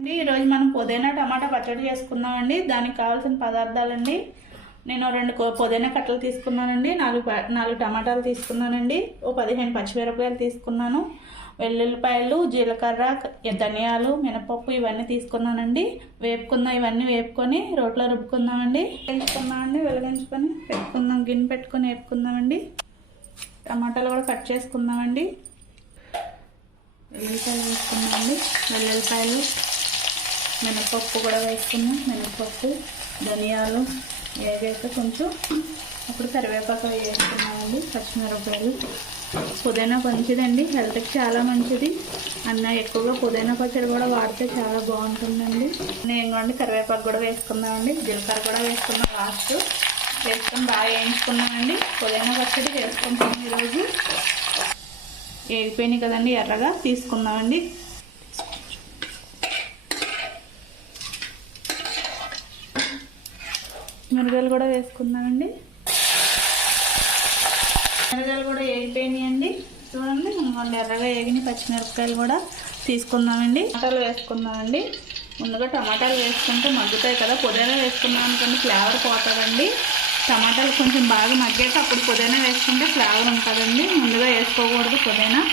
అండి ఈరోజు మనం పుదీనా టమాటా పచ్చడి చేసుకుందామండి దానికి కావాల్సిన పదార్థాలండి. నేను రెండు పుదీనా కట్టలు తీసుకున్నానండి. నాలుగు ప- నాలుగు టమాటాలు తీసుకున్నానండి. ఓ పదిహేను పచ్చిమిరపకాయలు తీసుకున్నాను. వెల్లుల్లిపాయలు జీలకర్ర ధనియాలు మినపప్పు ఇవన్నీ తీసుకున్నానండి. వేపుకుందాం ఇవన్నీ వేపుకొని రోట్లో రుబ్బుకుందామండి. వేసుకున్నామండి వెలిగించుకొని పెట్టుకుందాం గిన్నె పెట్టుకొని వేపుకుందామండి. టమాటాలు కూడా కట్ చేసుకుందామండి. వెల్లుల్లిపాయలు వేసుకున్నామండి వెల్లుల్లిపాయలు మినపప్పు కూడా వేసుకున్నాం. మినపప్పు ధనియాలు వేగాక కొంచెం అప్పుడు కరివేపాకు వేసుకున్నామండి పచ్చిమిరపకాయలు. పుదీనా మంచిదండి. హెల్త్కి చాలా మంచిది. అన్న ఎక్కువగా పుదీనా పచ్చడి కూడా వాడితే చాలా బాగుంటుందండి. నేను కూడా కరివేపాకు కూడా వేసుకున్నామండి జీలకర్ర కూడా వేసుకున్నాం లాస్ట్ వేసుకొని బాగా వేయించుకున్నామండి. పుదీనా పచ్చడి వేసుకుంటాం ఈరోజు. వేగిపోయినాయి కదండి ఎర్రగా తీసుకుందామండి. మిరగాయలు కూడా వేసుకుందామండి. మిరగాయలు కూడా అండి చూడండి మనం ఎర్రగా వేగిన పచ్చిమిరపకాయలు కూడా తీసుకుందామండి. టమాటాలు వేసుకుందామండి. ముందుగా టమాటాలు వేసుకుంటే మగ్గుతాయి కదా పుదీనా వేసుకున్నాం అనుకోండి ఫ్లేవర్ పోతుందండి. టమాటాలు కొంచెం బాగా మగ్గాక అప్పుడు పుదీనా వేసుకుంటే ఫ్లేవర్ ఉంటుందండి. ముందుగా వేసుకోకూడదు పుదీనా.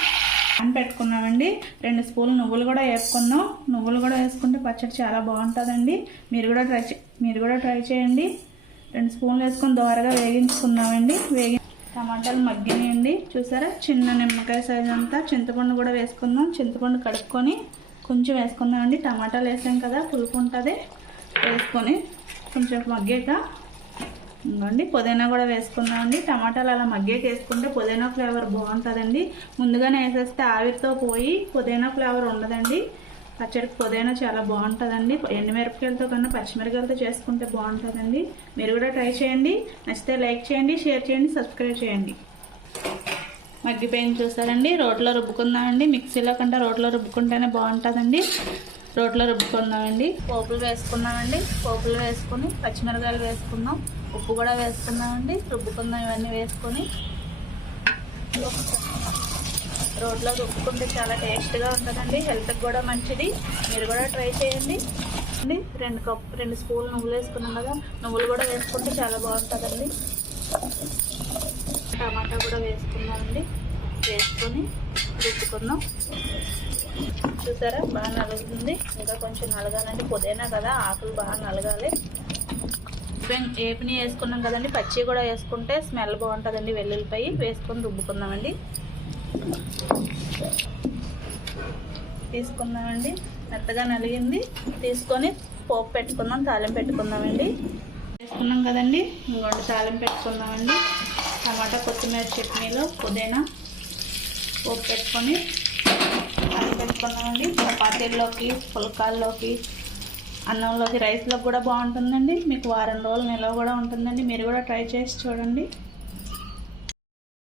అని పెట్టుకున్నామండి. రెండు స్పూన్లు నువ్వులు కూడా వేసుకుందాం. నువ్వులు కూడా వేసుకుంటే పచ్చడి చాలా బాగుంటుందండి. మీరు కూడా ట్రై చే- మీరు కూడా ట్రై చేయండి. రెండు స్పూన్లు వేసుకొని దోరగా వేగించుకున్నామండి వేగి టమాటాలు మగ్గినాయండి. చూసారా? చిన్న నిమ్మకాయ సైజ్ అంతా చింతపండు కూడా వేసుకుందాం. చింతపండు కడుక్కొని కొంచెం వేసుకుందామండి. టమాటాలు వేసాం కదా పులుపు ఉంటుంది. వేసుకొని కొంచెం మగ్గాక ఇంకోండి పుదీనా కూడా వేసుకుందామండి. టమాటాలు అలా మగ్గేకి వేసుకుంటే పుదీనా ఫ్లేవర్ బాగుంటుందండి. ముందుగానే వేసేస్తే ఆవిరితో పోయి పుదీనా ఫ్లేవర్ ఉండదండి. పచ్చడికి పొదైనా చాలా బాగుంటుందండి. ఎండుమిరపకాయలతో కన్నా పచ్చిమిరపకాయలతో చేసుకుంటే బాగుంటుందండి. మీరు కూడా ట్రై చేయండి. నచ్చితే లైక్ చేయండి షేర్ చేయండి సబ్స్క్రైబ్ చేయండి. మగ్గిపోయింది చూసారండి. రోట్లో రుబ్బుకుందామండి. మిక్సీలో కంటే రోట్లో రుబ్బుకుంటేనే బాగుంటుందండి. రోట్లో రుబ్బుకుందామండి. పోపులు వేసుకున్నామండి. పోపులు వేసుకుని పచ్చిమిరకాయలు వేసుకుందాం ఉప్పు కూడా వేసుకుందామండి రుబ్బుకుందాం ఇవన్నీ వేసుకొని. రోట్లో రుబ్బుకుంటే చాలా టేస్ట్గా ఉంటుందండి. హెల్త్కి కూడా మంచిది. మీరు కూడా ట్రై చేయండి. అండి రెండు కప్ రెండు స్పూన్లు నువ్వులు వేసుకున్నాం కదా నువ్వులు కూడా వేసుకుంటే చాలా బాగుంటుందండి. టమాటా కూడా వేసుకున్నామండి వేసుకొని రుచుకున్నాం చూసారా? బాగా నలుగుతుంది. ఇంకా కొంచెం నలగాలండి. పుదీనా కదా ఆకులు బాగా నలగాలి. ఏపి- ఏపిని వేసుకున్నాం కదండి పచ్చి కూడా వేసుకుంటే స్మెల్ బాగుంటుందండి వెల్లుల్లిపాయ. వేసుకొని రుబ్బుకుందామండి. తీసుకుందామండి. మెత్తగా నలిగింది. తీసుకొని పోపు పెట్టుకుందాం తాలింపు పెట్టుకుందామండి. వేసుకున్నాం కదండి. ఇంకొండి తాళం పెట్టుకుందామండి. టమాటా కొత్తిమీర చట్నీలో పుదీనా పోపు పెట్టుకొని తాళం పెట్టుకుందామండి. చపాతీల్లోకి పుల్కాల్లోకి అన్నంలోకి రైస్లోకి కూడా బాగుంటుందండి. మీకు వారం రోజులు నిల్వ కూడా ఉంటుందండి. మీరు కూడా ట్రై చేసి చూడండి.